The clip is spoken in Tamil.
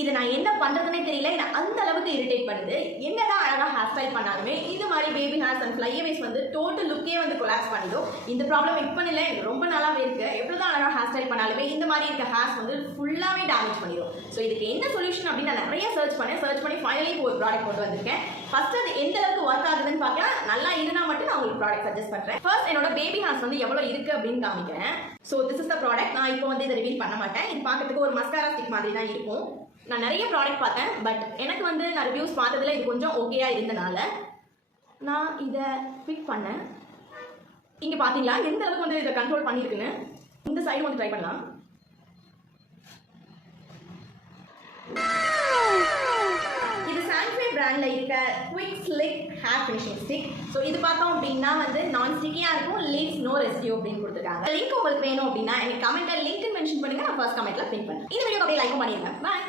இதை நான் என்ன பண்ணுறதுனே தெரியல. என்னை அந்த அளவுக்கு இரிட்டேட் பண்ணுது. என்னதான் அழகாக ஹேர் ஸ்டைல் பண்ணாலுமே இது மாதிரி பேபி ஹேர்ஸ் அண்ட் ஃப்ளைஅவேஸ் வந்து டோட்டல் லுக்கே வந்து கொலாப்ஸ் பண்ணிடும். இந்த ப்ராப்ளம் இப்போ இல்லை, எனக்கு ரொம்ப நாளாகவே இருக்குது. எவ்வளோ தான் அழகாக ஹேர் ஸ்டைல் பண்ணாலுமே இந்த மாதிரி இருக்க ஹேர்ஸ் வந்து ஃபுல்லாகவே டேமேஜ் பண்ணிடும். ஸோ இதுக்கு என்ன சொல்யூஷன் அப்படின்னு நான் நிறைய சர்ச் பண்ணி ஃபைனலி ஒரு ப்ராடக்ட் கொண்டு வந்திருக்கேன். ஃபர்ஸ்ட் அது எந்த அளவுக்கு ஒர்க் ஆகுதுன்னு பார்க்கலாம். நல்லா இருந்தால் மட்டும் நான் உங்களுக்கு ப்ராடக்ட் சஜஸ்ட் பண்ணுறேன். ஃபர்ஸ்ட் என்னோட பேபி ஹேர்ஸ் வந்து எவ்வளோ இருக்குது அப்படின்னு காமிக்கிறேன். So this is the product. நான் இப்போ வந்து இதை ரிவீல் பண்ண மாட்டேன். இது பார்க்கறதுக்கு ஒரு மஸ்காரா ஸ்டிக் மாதிரி தான் இருக்கும். நான் நிறைய ப்ராடக்ட் பார்த்தேன், பட் எனக்கு வந்து நான் ரிவ்யூஸ் பார்த்ததில் இது கொஞ்சம் ஓகேயா இருந்தனால நான் இதை பிக் பண்ணேன். இங்கே பார்த்தீங்களா எந்த அளவுக்கு வந்து இதை கண்ட்ரோல் பண்ணியிருக்குன்னு. இந்த சைடு வந்து ட்ரை பண்ணலாம். இது சான்ஃபே பிராண்டில் இருக்க quick slick hair finishing stick. So இது பார்த்தோம் அப்படின்னா வந்து நான் ஸ்டிக்கியாக இருக்கும், லீவ்ஸ் நோ ரெசிடியூ அப்படின்னு கொடுத்துருக்காங்க. லிங்க் உங்களுக்கு வேணும் அப்படின்னா எனக்கு கமெண்ட்டில் லிங்க் மென்ஷன் பண்ணுங்க, நான் ஃபர்ஸ்ட் கமெண்ட்டில் பின் பண்ணுறேன். இந்த வீடியோ அப்படியே லைக்கும் பண்ணிடுங்க. பாய்.